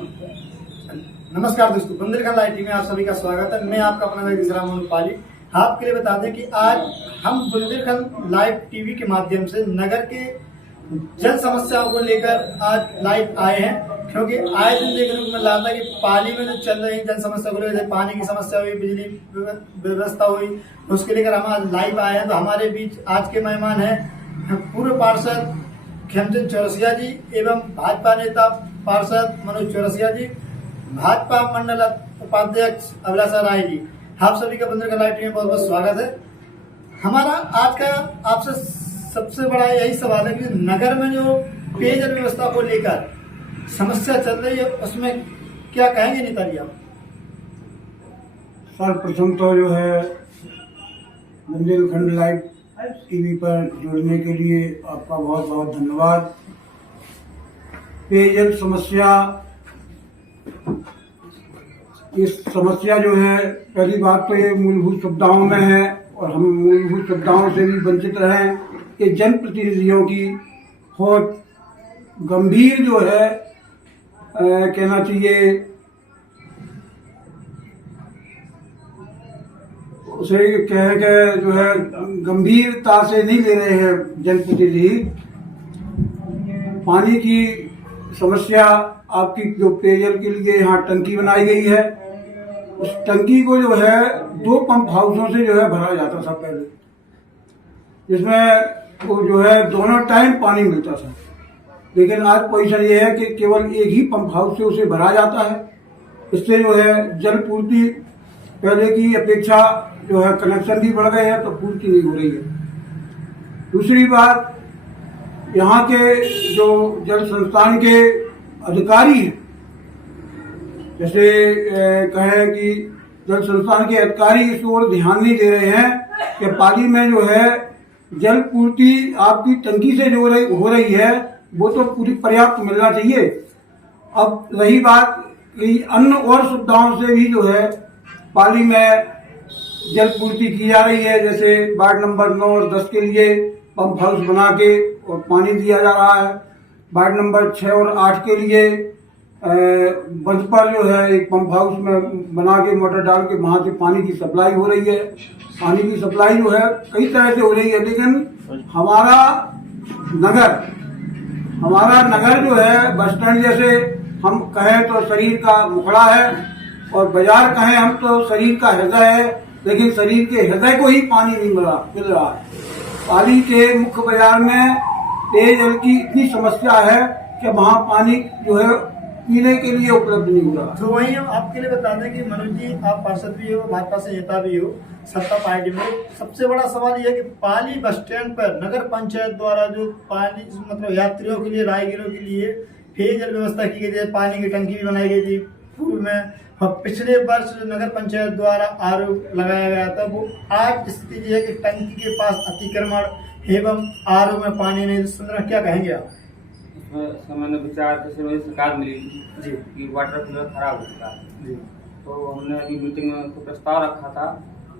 नमस्कार दोस्तों, बुंदेलखंड लाइव में आप सभी का स्वागत है। मैं आपका अपना राम पाली आपके लिए बता दें कि आज हम बुंदेलखंड लाइव टीवी के माध्यम से नगर के जल समस्याओं को लेकर आज लाइव आए हैं, क्योंकि आए दिन देखने को मिल रहा था कि पाली में जो चल रही जल समस्या को लेकर, पानी की समस्या हुई, बिजली व्यवस्था हुई, उसके लेकर हम आज लाइव आए हैं। तो हमारे बीच आज के मेहमान हैं पूर्व पार्षद खेमचंद चौरसिया जी एवं भाजपा नेता पार्षद मनोज चौरसिया जी, भाजपा मंडल उपाध्यक्ष अभिलाषा राय जी। आप सभी का बुंदेलखंड लाइव में बहुत बहुत स्वागत है। हमारा आज का आपसे सबसे बड़ा यही सवाल है कि नगर में जो पेयजल व्यवस्था को लेकर समस्या चल रही है, उसमें क्या कहेंगे नेताजी आप? सर्वप्रथम तो जो है बुंदेलखंड लाइव टीवी पर जुड़ने के लिए आपका बहुत बहुत धन्यवाद। पेयजल समस्या, इस समस्या जो है, पहली बात तो ये मूलभूत सुविधाओं में है और हम मूलभूत सुविधाओं से भी वंचित रहे। कि जनप्रतिनिधियों की बहुत गंभीर जो है कहना चाहिए, उसे कह के जो है गंभीरता से नहीं ले रहे हैं जनप्रतिनिधि। पानी की समस्या, आपकी जो पेयजल के लिए यहाँ टंकी बनाई गई है, उस टंकी को जो है 2 पंप हाउसों से जो है भरा जाता था पहले, जिसमें वो जो है दोनों टाइम पानी मिलता था। लेकिन आज पोजीशन ये है कि केवल एक ही पंप हाउस से उसे भरा जाता है। इससे जो है जल पूर्ति पहले की अपेक्षा जो है कनेक्शन भी बढ़ गए हैं, तो पूर्ति नहीं हो रही है। दूसरी बात, यहाँ के जो जल संस्थान के अधिकारी हैं, जैसे कहें कि जल संस्थान के अधिकारी इस ओर ध्यान नहीं दे रहे हैं कि पाली में जो है जल पूर्ति आपकी टंकी से जो हो रही है वो तो पूरी पर्याप्त मिलना चाहिए। अब रही बात कि अन्य और सुविधाओं से भी जो है पाली में जल पूर्ति की जा रही है, जैसे वार्ड नंबर 9 और 10 के लिए पंप हाउस बना के और पानी दिया जा रहा है। वार्ड नंबर 6 और 8 के लिए बंद पर जो है एक पंप हाउस में बना के मोटर डाल के वहां से पानी की सप्लाई हो रही है। पानी की सप्लाई जो है कई तरह से हो रही है, लेकिन हमारा नगर जो है बस स्टैंड जैसे हम कहें तो शरीर का मुखड़ा है, और बाजार कहें हम तो शरीर का हृदय है, लेकिन शरीर के हृदय को ही पानी नहीं मिल रहा है। पाली के मुख्य बाजार में पेयजल की इतनी समस्या है कि वहाँ पानी जो है पीने के लिए उपलब्ध नहीं हो रहा। तो वही हम आपके लिए बता दें कि मनोज जी, आप पार्षद भी हो, भाजपा से नेता भी हो, सत्ता पार्टी में। सबसे बड़ा सवाल यह है कि पाली बस स्टैंड पर नगर पंचायत द्वारा जो पानी मतलब यात्रियों के लिए, राहगीरों के लिए पेयजल व्यवस्था की गई थी, पानी की टंकी भी बनाई गई थी पूर्व में, और पिछले वर्ष नगर पंचायत द्वारा आरओ लगाया गया था, वो आज स्थिति है कि टंकी के पास अतिक्रमण एवं आरओ में पानी नहीं सुन रहा। क्या कहेंगे आप? सामान्य विचार जैसे मेरी सरकार मिली जी कि वाटर कूलर खराब हो चुका है जी, तो हमने अभी मीटिंग में तो प्रस्ताव रखा था,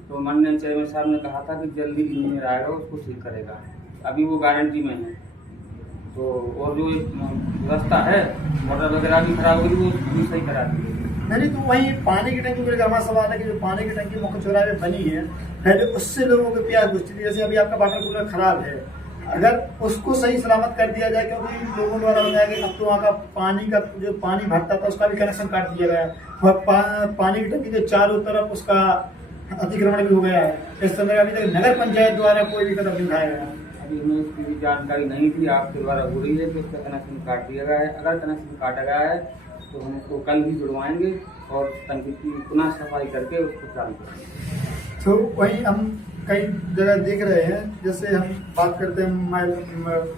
तो माननीय चेयरमैन साहब ने कहा था कि जल्दी इंजीनियर आएगा उसको ठीक करेगा। अभी वो गारंटी में है। तो और जो व्यवस्था है, मोटर वगैरह भी खराब हुई, वो भी सही करा दी। नहीं तो वही पानी की टंकी को लेकर हमारा सवाल है कि जो पानी की टंकी मुख्य चौराहे में बनी है, पहले उससे लोगों को प्यास बुझती थी। जैसे अभी आपका वाटर कूलर खराब है, अगर उसको सही सलामत कर दिया जाए, क्योंकि लोगों द्वारा बताया कि अब तो वहाँ का पानी का जो पानी भरता था उसका भी कनेक्शन काट दिया गया है, और पानी की टंकी के चारों तरफ उसका अतिक्रमण भी हो गया है। इस समय अभी तक नगर पंचायत द्वारा कोई भी कदम नहीं उठाया गया। अभी हमें इसकी भी जानकारी नहीं थी, आपके द्वारा हो रही है कि उसका कनेक्शन काट दिया गया है। अगर कनेक्शन काटा गया है तो हम उसको कल ही जुड़वाएंगे और टंकी की पुनः सफाई करके उसको चालू करेंगे। तो वही हम कई जगह देख रहे हैं, जैसे हम बात करते हैं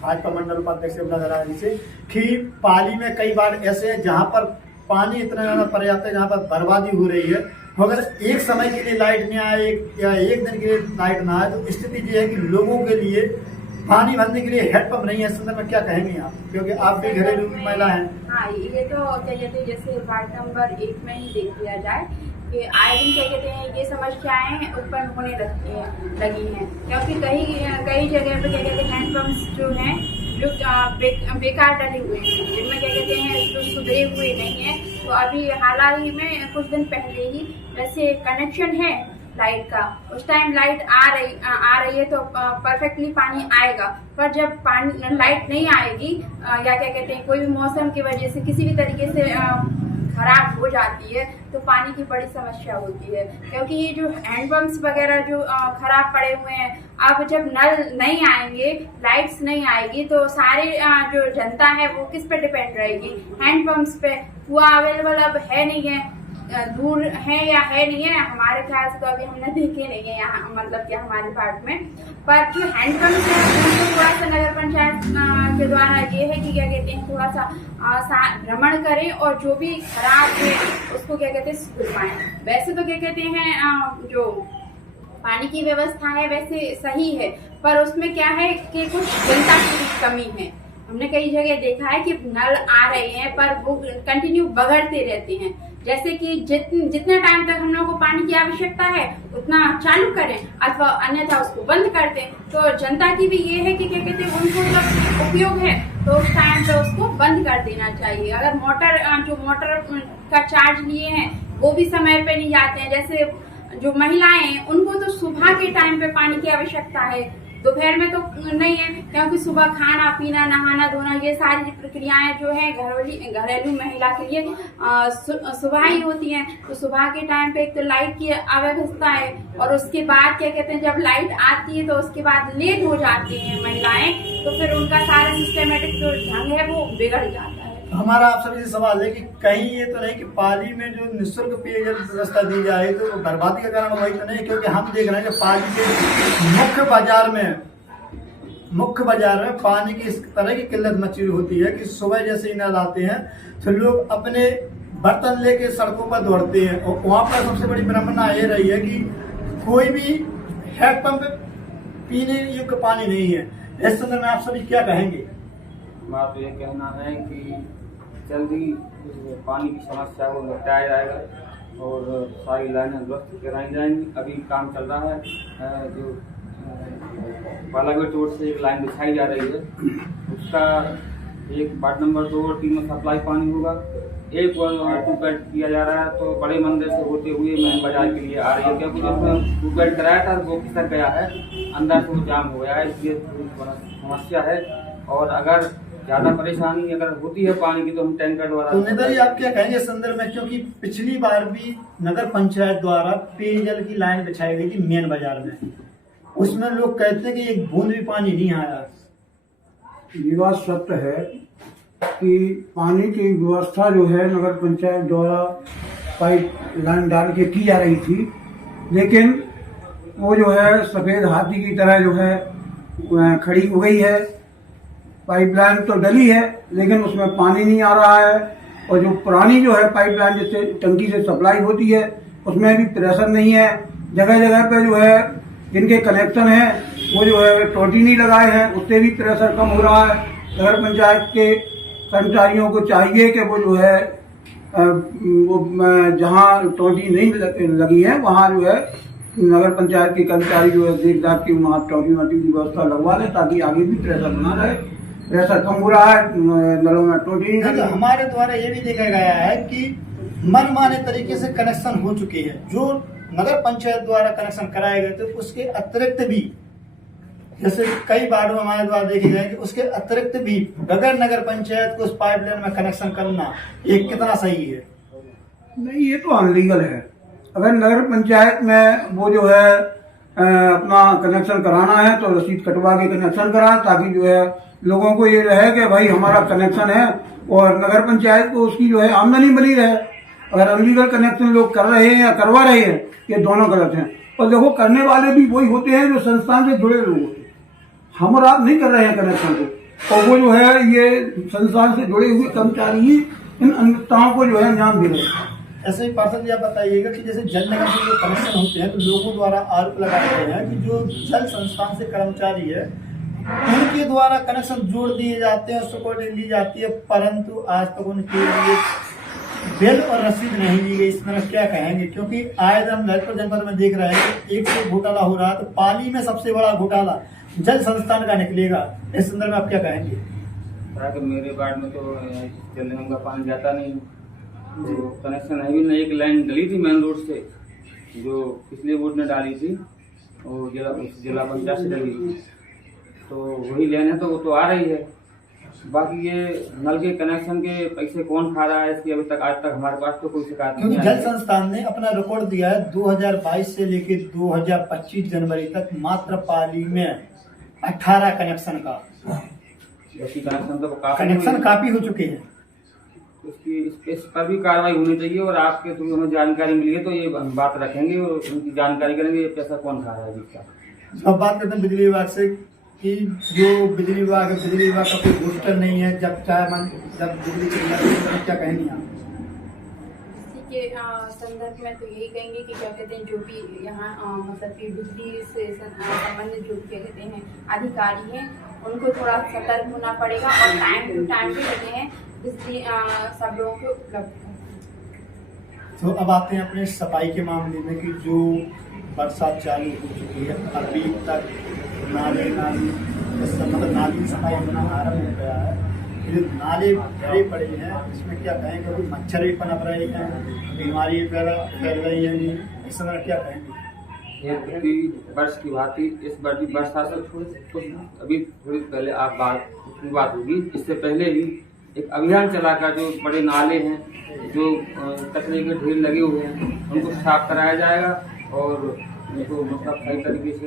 भाजपा मंडल उपाध्यक्ष अभिलाषा राय जी से, कि पाली में कई बार ऐसे है जहाँ पर पानी इतना ज्यादा पर्याप्त है, जहाँ पर बर्बादी हो रही है। अगर एक समय के लिए लाइट नहीं आए या एक दिन के लिए लाइट ना आए, तो स्थिति ये है कि लोगों के लिए पानी भरने के लिए हेडपंप नहीं है। इस संदर्भ में क्या कहेंगे आप, क्योंकि आप भी घरेलू महिला हैं? हाँ, ये तो क्या कहते हैं, जैसे वार्ड नंबर 1 में ही देख लिया जाए कि आए दिन क्या कहते हैं ये समस्याएं उत्पन्न होने लगी हैं, क्योंकि कई जगह पे क्या कहते हैं हैंडपम्प्स जो हैं जो बेकार डले हुए हैं, जिनमें क्या कहते हैं जो सुधरे हुए नहीं है, अभी हाल ही में कुछ दिन पहले ही जैसे कनेक्शन है लाइट का, उस टाइम लाइट आ रही है तो परफेक्टली पानी आएगा, पर जब पानी लाइट नहीं आएगी या क्या कहते हैं कोई भी मौसम की वजह से किसी भी तरीके से खराब हो जाती है तो पानी की बड़ी समस्या होती है। क्योंकि ये जो हैंडपंप्स वगैरह जो खराब पड़े हुए हैं, अब जब नल नहीं आएंगे, लाइट्स नहीं आएगी तो सारे जो जनता है वो किस पे डिपेंड रहेगी? हैंडपंप्स पे। कुआं अवेलेबल अब है नहीं है, दूर है या है नहीं है, हमारे ख्याल से तो अभी हमने देखे नहीं है यहाँ, मतलब कि हमारे पार्ट में। पर जो हैंडपंप है उनको थोड़ा सा नगर पंचायत के द्वारा ये है कि क्या कहते हैं थोड़ा सा भ्रमण करें और जो भी खराब है उसको क्या कहते हैं सुधरवाएं। वैसे तो क्या कहते हैं जो पानी की व्यवस्था है वैसे सही है, पर उसमें क्या है कि कुछ जनता की कमी है। हमने कई जगह देखा है कि नल आ रहे हैं पर वो कंटिन्यू बगड़ते रहते हैं। जैसे कि जितने टाइम तक हम लोग को पानी की आवश्यकता है उतना चालू करें अथवा अन्यथा उसको बंद कर दें। तो जनता की भी ये है कि क्या कहते हैं उनको जब उपयोग है तो उस टाइम पे उसको बंद कर देना चाहिए। अगर मोटर का चार्ज लिए हैं वो भी समय पे नहीं जाते हैं। जैसे जो महिलाएं हैं उनको तो सुबह के टाइम पे पानी की आवश्यकता है, दोपहर में तो नहीं है, क्योंकि सुबह खाना पीना नहाना धोना ये सारी प्रक्रियाएं जो है घरेलू महिला के लिए सुबह ही होती हैं। तो सुबह के टाइम पे एक तो लाइट की अव्यवस्था है और उसके बाद क्या कहते हैं जब लाइट आती है तो उसके बाद लेट हो जाती हैं महिलाएं, तो फिर उनका सारा सिस्टमेटिक जो ढंग है वो बिगड़ जाता है। हमारा आप सभी से सवाल है कि कहीं ये तो नहीं कि पाली में जो निःशुल्क पेयजल व्यवस्था दी जाए तो बर्बादी का कारण वही तो नहीं, क्योंकि हम देख रहे हैं कि पाली के मुख्य बाजार में पानी की इस तरह की किल्लत मची होती है कि सुबह जैसे ही नल आते हैं तो लोग अपने बर्तन लेके सड़कों पर दौड़ते हैं। और वहाँ पर सबसे बड़ी विडंबना ये रही है कि कोई भी हैंडपंप पीने योग्य पानी नहीं है। इस संदर्भ में आप सभी क्या कहेंगे? बात ये कहना है कि जल्दी पानी की समस्या को निपटाया जाएगा और सारी लाइनें दुरुस्त कराई जाएंगी। अभी काम चल रहा है, जो बालागढ़ रोड से एक लाइन बिछाई जा रही है, उसका एक वार्ड नंबर 2 और 3 में सप्लाई पानी होगा, एक ट्यूबवेल किया जा रहा है। तो बड़े मंदिर से होते हुए मेन बाजार के लिए आ रही है, क्योंकि जिसमें ट्यूबवेल कराया था वो खिसक गया है, अंदर से वो जाम हो गया है, इसलिए समस्या है। और अगर ज्यादा परेशानी अगर होती है पानी की तो हम टैंकर द्वारा। तो नेता जी आप क्या कहेंगे इस संदर्भ में, क्योंकि पिछली बार भी नगर पंचायत द्वारा पेयजल की लाइन बिछाई गई थी मेन बाजार में, उसमें लोग कहते हैं कि एक बूंद भी पानी नहीं आया। ये बात सत्य है कि पानी की व्यवस्था जो है नगर पंचायत द्वारा पाइप लाइन डाल के की जा रही थी, लेकिन वो जो है सफेद हाथी की तरह जो है खड़ी हो गई है। पाइपलाइन तो डली है लेकिन उसमें पानी नहीं आ रहा है, और जो पुरानी जो है पाइपलाइन जिससे टंकी से सप्लाई होती है उसमें भी प्रेशर नहीं है। जगह जगह पे जो है जिनके कनेक्शन है वो जो है टोटी नहीं लगाए हैं, उससे भी प्रेशर कम हो रहा है। नगर पंचायत के कर्मचारियों को चाहिए कि वो जो है वो जहाँ टोटी नहीं लगी है वहाँ जो है नगर पंचायत के कर्मचारी जो है देख दाख के वहाँ टोटी वाटी की व्यवस्था लगवा ले, ताकि आगे भी प्रेशर बना रहे। प्रेशर कम हो रहा है, नलों में टोटी नहीं लगी। हमारे द्वारा ये भी देखा गया है कि मनमाने तरीके से कनेक्शन हो चुके हैं। जो नगर पंचायत द्वारा कनेक्शन कराए गए थे उसके अतिरिक्त भी, जैसे कई वार्डों में हमारे द्वारा देखे गए कि उसके अतिरिक्त भी बगैर नगर पंचायत को उस पाइपलाइन में कनेक्शन करना ये कितना सही है? नहीं, ये तो अनलीगल है। अगर नगर पंचायत में वो जो है अपना कनेक्शन कराना है तो रसीद कटवा के कनेक्शन कराएं, ताकि जो है लोगों को ये रहे कि भाई हमारा कनेक्शन है और नगर पंचायत को उसकी जो है आमदनी बनी रहे। अगर अनलीगल कनेक्शन लोग कर रहे हैं या करवा रहे हैं, ये दोनों गलत हैं। और देखो, करने वाले भी वही होते हैं जो संस्थान से जुड़े लोग होते हैं। हम और आप नहीं कर रहे हैं कनेक्शन को, और वो जो है ये संस्थान से जुड़े हुए कर्मचारी ही इन अनियमितताओं को जो है अंजाम दे रहे हैं। ऐसे ही पार्षद जी आप बताइएगा कि जैसे जल निगम से जो कनेक्शन होते हैं तो लोगों द्वारा आरोप लगाए गए हैं कि जो जल संस्थान से कर्मचारी है उनके द्वारा कनेक्शन जोड़ दिए जाते हैं, सिक्योरिटी ली जाती है, परंतु आज तक उनके लिए बिल और रसीद नहीं दी गई। इसमें क्या कहेंगे, क्योंकि आए दिन हम ललितपुर जनपद में देख रहे हैं कि एक से घोटाला हो रहा है, तो पाली में सबसे बड़ा घोटाला जल संस्थान का निकलेगा। इस संदर्भ में आप क्या कहेंगे? मेरे वार्ड में तो जल निगम का पानी जाता नहीं, तो कनेक्शन है भी नहीं। एक लाइन डली थी मेन रोड से जो पिछले बोर्ड ने डाली थी, वो जिला पंचायत से डली थी, तो वही लाइन है, तो वो तो आ रही है। बाकी ये नल के कनेक्शन के पैसे कौन खा रहा है, इसकी अभी तक आज तक हमारे पास तो कोई शिकायत क्योंकि नहीं जल आई। संस्थान ने अपना रिकॉर्ड दिया है 2022 से लेकर 2025 जनवरी तक मात्र पाली में 18 कनेक्शन का जबकि कनेक्शन तो काफी कनेक्शन काफी हो चुके हैं। उसकी इस पर भी कार्रवाई होनी चाहिए, और आपके थ्रू हमें जानकारी मिली है तो ये हम बात रखेंगे और उनकी जानकारी करेंगे ये पैसा कौन खा रहा है जिसका। अब बात करते हैं बिजली विभाग से कि जो बिजली विभाग है, बिजली विभाग का कोई बूस्टर नहीं है, जब चाहे मन जब बिजली चल जाती है, तो क्या कहेंगे आप? इसी के संदर्भ में तो यही कहेंगे कि क्या कहते हैं, जो भी यहाँ मतलब कि बिजली से संबंधित जो क्या कहते हैं अधिकारी हैं, उनको थोड़ा सतर्क होना पड़ेगा और टाइम टू टाइम भी लगे हैं बिजली सब लोगों को उपलब्ध है। तो अब आते हैं अपने सफाई के मामले में कि जो बरसात चालू हो चुकी है, अभी तक नाली मतलब नाली की सफाई होना आरम्भ हो गया है, ये नाले भरे पड़े हैं, इसमें क्या कहेंगे? अभी मच्छर भी पनप रहे हैं, बीमारी फैल रही है, इस समय क्या कहेंगे? ये प्रति वर्ष की बात थी, इस बार भी बरसात से कुछ अभी थोड़ी पहले आप बात होगी, इससे पहले भी एक अभियान चला कर जो बड़े नाले हैं, जो कचरे के ढेर लगे हुए हैं, उनको साफ कराया जाएगा और उनको मतलब सही तरीके से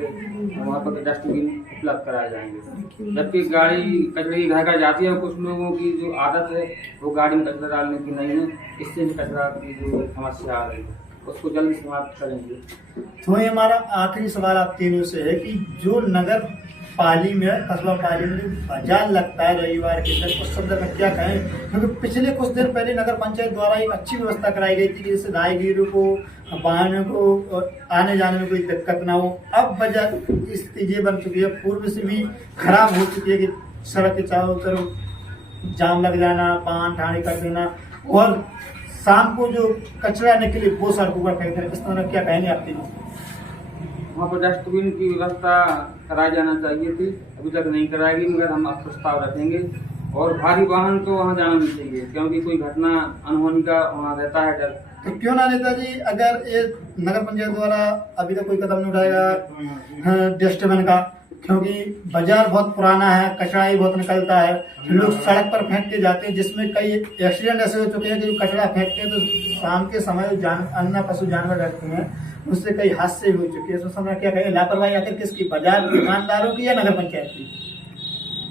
वहाँ पर डस्टबिन उपलब्ध कराए जाएंगे। जबकि गाड़ी कचरे की घर जाती है, कुछ लोगों की जो आदत है वो गाड़ी में कचरा डालने की नहीं है, इससे भी कचरा की जो समस्या आ रही है उसको जल्दी समाप्त करेंगे। तो ये हमारा आखिरी सवाल आप तीनों से है कि जो नगर पाली में कस्बा पाली में बाजार लगता है रविवार के दिन, उस संदर्भ में क्या कहें? क्योंकि पिछले कुछ दिन पहले नगर पंचायत द्वारा एक अच्छी व्यवस्था कराई गई थी कि जैसे राहगीरों को वाहनों को आने जाने में कोई दिक्कत ना हो। अब बाजार स्थिति ये बन चुकी है, पूर्व से भी खराब हो चुकी है कि सड़क के चारों तरफ जाम लग जाना, वाहन ठाणे कर देना, और शाम को जो कचरा निकले वो सड़कों पर फेंक देना। इस तरह क्या कहेंगे आप तीनों? वहाँ पर डस्टबिन की व्यवस्था कराई जाना चाहिए थी, अभी तक नहीं कराएगी, मगर हम आप प्रस्ताव रखेंगे। और भारी वाहन तो वहाँ जाना नहीं चाहिए, क्योंकि कोई घटना अनहोनी का वहाँ रहता है डर। तो क्यों ना नेताजी, अगर ये नगर पंचायत द्वारा अभी तक कोई कदम नहीं उठाएगा डस्टबिन का, क्योंकि बाजार बहुत पुराना है, कचरा ही बहुत निकलता है, लोग सड़क पर फेंक के जाते हैं, जिसमें कई एक्सीडेंट ऐसे हो चुके हैं कि कचरा फेंकते हैं तो शाम के समय अन्य पशु जानवर रहते हैं, उससे कई हादसे हो चुके हैं। तो समय क्या कहें, लापरवाही आखिर किसकी, बाजार दुकानदारों की या नगर पंचायत की?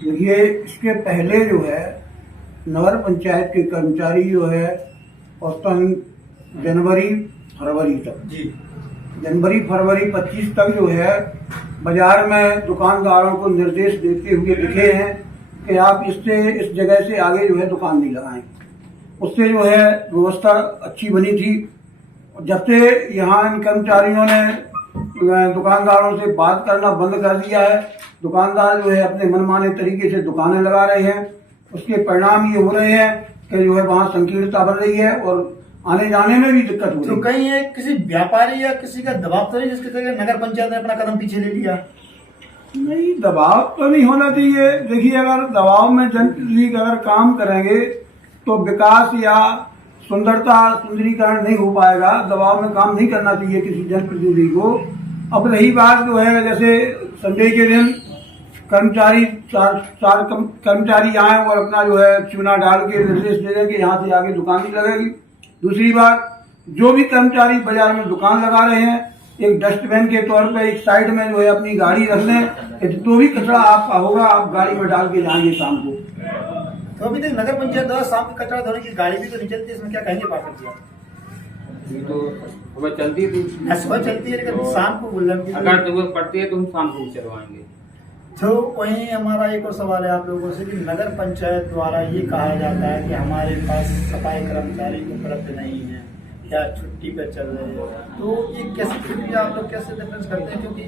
देखिए, इसके पहले जो है नगर पंचायत के कर्मचारी जो है औसतन जनवरी फरवरी तक जी जनवरी फरवरी 25 तक जो है बाजार में दुकानदारों को निर्देश देते हुए दिखे हैं कि आप इस जगह से आगे जो है दुकान नहीं लगाएं। उससे जो है व्यवस्था अच्छी बनी थी। जब से यहाँ इन कर्मचारियों ने दुकानदारों से बात करना बंद कर दिया है, दुकानदार जो है अपने मनमाने तरीके से दुकानें लगा रहे हैं। उसके परिणाम ये हो रहे हैं कि जो है वहाँ संकीर्णता बढ़ रही है और आने जाने में भी दिक्कत हो रही है। तो कहीं ये किसी व्यापारी या किसी का दबाव तो नहीं जिसके तहत नगर पंचायत ने अपना कदम पीछे ले लिया? नहीं, दबाव तो नहीं होना चाहिए। देखिए, अगर दबाव में जनप्रतिनिधि अगर काम करेंगे तो विकास या सुंदरीकरण नहीं हो पाएगा। दबाव में काम नहीं करना चाहिए किसी जनप्रतिनिधि को। अब रही बात जो है, जैसे संडे के दिन कर्मचारी चार कर्मचारी आए और अपना जो है चूना डाल के निर्देश दे दें कि यहाँ से आगे दुकान नहीं लगेगी। दूसरी बात, जो भी कर्मचारी बाजार में दुकान लगा रहे हैं, एक डस्टबिन के तौर पे एक साइड में जो है अपनी गाड़ी रख लें, जो भी कचरा आपका होगा आप गाड़ी में डाल के जाएंगे शाम को। तो अभी तक नगर पंचायत द्वारा शाम को कचरा धोने की गाड़ी भी तो नहीं चलती, इसमें क्या कहेंगे पाठक जी? तो सुबह चलती थी, सुबह चलती है लेकिन शाम को बोल रहे हैं। अगर जरूरत पड़ती है तो हम शाम को चलवाएंगे। तो वहीं हमारा एक और सवाल है आप लोगों से कि नगर पंचायत द्वारा ये कहा जाता है कि हमारे पास सफाई कर्मचारी उपलब्ध नहीं है या छुट्टी पे चल रहे हैं, तो ये कैसे प्रक्रिया आप लोग कैसे डिफरेंस करते हैं? क्योंकि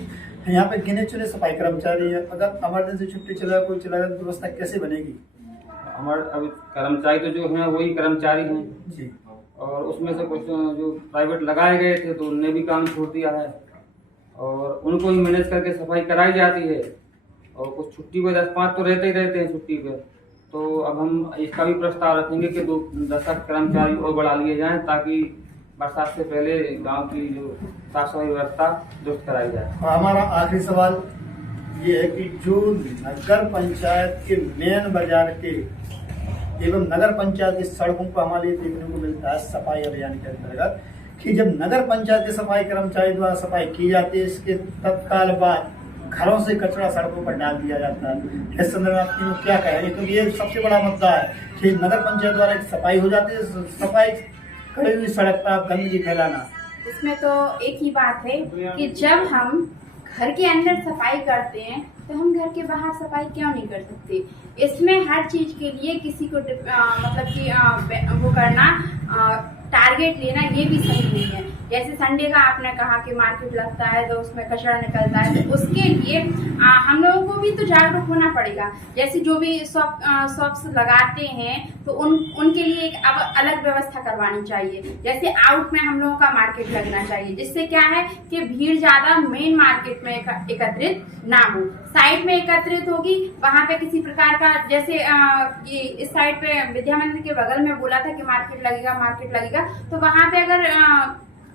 यहाँ पे गिने चुने सफाई कर्मचारी है, अगर इमरजेंसी छुट्टी चला कोई चला तो व्यवस्था कैसे बनेगी? हमारे अभी कर्मचारी तो जो हैं वही कर्मचारी हैं जी, और उसमें से कुछ जो प्राइवेट लगाए गए थे तो उनने भी काम छोड़ दिया है और उनको ही मैनेज करके सफाई कराई जाती है। और कुछ छुट्टी पे 10-5 तो रहते ही रहते हैं छुट्टी पे, तो अब हम इसका भी प्रस्ताव रखेंगे कि 10 कर्मचारी और बढ़ा लिए जाएं ताकि बरसात से पहले गांव की जो साफ सफाई व्यवस्था दुरुस्त कराई जाए। और हमारा आखिरी सवाल ये है कि जो नगर पंचायत के मेन बाजार के एवं नगर पंचायत की सड़कों पर हमारे लिए देखने को मिलता है सफाई अभियान के अंतर्गत कि जब नगर पंचायत के सफाई कर्मचारी द्वारा सफाई की जाती है, इसके तत्काल बाद घरों से कचरा सड़कों पर डाल दिया जाता है। इस संदर्भ में आप तीनों क्या कहेंगे, क्योंकि ये सबसे बड़ा मुद्दा है कि नगर पंचायत द्वारा एक सफाई हो जाती है, सफाई खड़ी हुई सड़क पर आप गंदगी फैलाना। इसमें तो एक ही बात है कि जब हम घर के अंदर सफाई करते हैं तो हम घर के बाहर सफाई क्यों नहीं कर सकते। इसमें हर चीज के लिए किसी को मतलब कि वो करना टारगेट लेना ये भी सही नहीं है। जैसे संडे का आपने कहा कि मार्केट लगता है तो उसमें कचरा निकलता है, तो उसके लिए हम लोगों को भी तो जागरूक होना पड़ेगा। जैसे जो भी शॉप्स लगाते हैं तो उनके लिए एक अब अलग व्यवस्था करवानी चाहिए। जैसे आउट में हम लोगों का मार्केट लगना चाहिए, जिससे क्या है कि भीड़ ज्यादा मेन मार्केट में एकत्रित ना हो, साइड में एकत्रित होगी। वहां पे किसी प्रकार का जैसे इस साइड पे विद्या मंदिर के बगल में बोला था कि मार्केट लगेगा, तो वहां पे अगर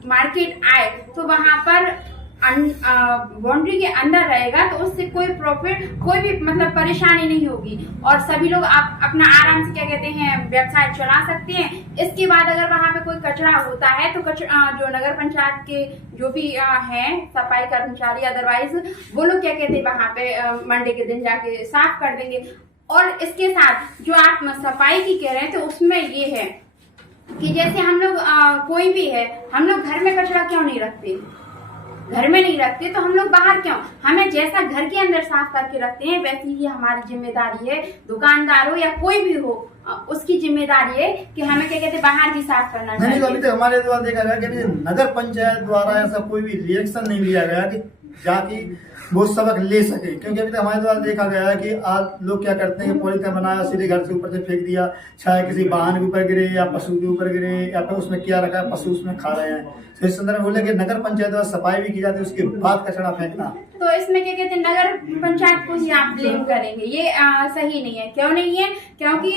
मार्केट आए तो वहां पर बाउंड्री के अंदर रहेगा तो उससे कोई प्रॉफिट कोई भी मतलब परेशानी नहीं होगी और सभी लोग अपना आराम से क्या कहते हैं व्यवसाय चला सकते हैं। इसके बाद अगर वहां पे कोई कचरा होता है तो जो नगर पंचायत के जो भी हैं सफाई कर्मचारी अदरवाइज वो लोग क्या कहते हैं वहां पे मंडे के दिन जाके साफ कर देंगे। और इसके साथ जो आप सफाई की कह रहे हैं तो उसमें ये है कि जैसे हम लोग कोई भी है, हम लोग घर में कचरा क्यों नहीं रखते, घर में नहीं रखते तो हम लोग बाहर क्यों, हमें जैसा घर के अंदर साफ करके रखते हैं वैसी ही हमारी जिम्मेदारी है, दुकानदार हो या कोई भी हो उसकी जिम्मेदारी है कि हमें क्या कहते हैं बाहर भी साफ करना चाहिए। नहीं, अभी तक हमारे द्वारा देखा गया कि अभी नगर पंचायत द्वारा ऐसा कोई भी रिएक्शन नहीं लिया गया कि जाके वो सबक ले सके, क्योंकि अभी तक हमारे द्वारा देखा गया है कि आज लोग क्या करते हैं पॉलीथिन बनाया सीधे घर से ऊपर से फेंक दिया, चाहे किसी वाहन के ऊपर गिरे या पशु के ऊपर गिरे या फिर उसमें क्या रखा है पशु उसमें खा रहे हैं। तो इस संदर्भ में बोले कि नगर पंचायत द्वारा सफाई भी की जाती है उसके बाद कचरा फेंकना, तो इसमें क्या कहते हैं नगर पंचायत को ही आप ब्लेम करेंगे, ये सही नहीं है। क्यों नहीं है, क्योंकि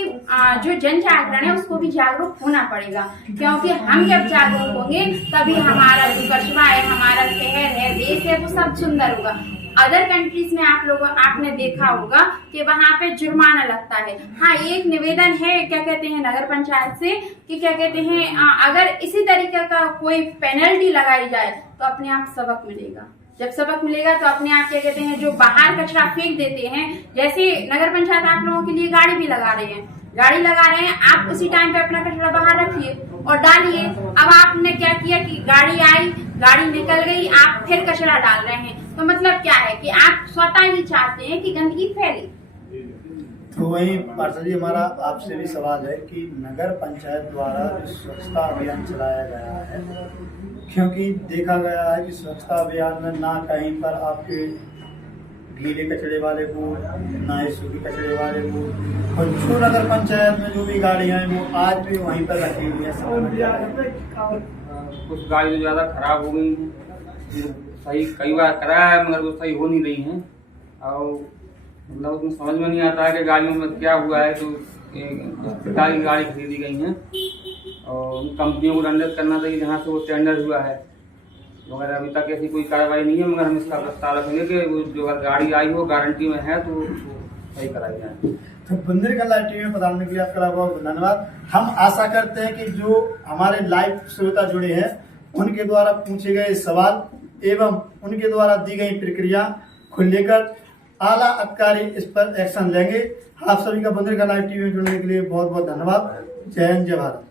जो जन जागरण है उसको भी जागरूक होना पड़ेगा, क्योंकि हम जब जागरूक होंगे तभी हमारा जो कस्बा है, हमारा शहर है, देश है, वो सब सुंदर होगा। अदर कंट्रीज में आपने देखा होगा कि वहां पे जुर्माना लगता है। हाँ, एक निवेदन है क्या कहते हैं नगर पंचायत से कि क्या कहते हैं अगर इसी तरीके का कोई पेनल्टी लगाई जाए तो अपने आप सबक मिलेगा। जब सबक मिलेगा तो अपने आप क्या कहते हैं जो बाहर कचरा फेंक देते हैं, जैसे नगर पंचायत आप लोगों के लिए गाड़ी भी लगा रहे हैं, आप उसी टाइम पे अपना कचरा बाहर रखिए और डालिए। अब आपने क्या किया कि गाड़ी आई, गाड़ी निकल गई, आप फिर कचरा डाल रहे हैं, तो मतलब क्या है कि आप स्वतः ही चाहते हैं कि गंदगी फैले। तो वही पार्षद जी हमारा आपसे भी सवाल है कि नगर पंचायत द्वारा जो स्वच्छता अभियान चलाया गया है, क्योंकि देखा गया है कि स्वच्छता अभियान में ना कहीं पर आपके गीले कचरे वाले को ना ही सूखे कचरे वाले को, और जो नगर पंचायत में जो भी गाड़ियां हैं वो आज भी वहीं पर रखी हुई है। कुछ गाड़ी ज्यादा खराब हो गई हैं, सही कई बार कराया है मगर वो सही हो नहीं रही हैं और मतलब उसमें समझ में नहीं आता है कि गाड़ियों में क्या हुआ है। तो प्रकार की गाड़ी खरीदी गई हैं और उन कंपनियों को दंडित करना चाहिए जहाँ से वो टेंडर हुआ है, मगर अभी तक ऐसी कोई कार्रवाई नहीं है। मगर हम इसका प्रस्ताव रखेंगे कि वो जो गाड़ी आई हो गारंटी में है तो सही कराई जाए। तो बुंदेलखंड लाइव टीवी में बताने के लिए आपका बहुत धन्यवाद। हम आशा करते हैं कि जो हमारे लाइव श्रोता जुड़े हैं उनके द्वारा पूछे गए सवाल एवं उनके द्वारा दी गई प्रक्रिया को लेकर आला अधिकारी इस पर एक्शन लेंगे। आप सभी का बुंदेलखंड लाइव टीवी में जुड़ने के लिए बहुत बहुत धन्यवाद। जय हिंद, जय भारत।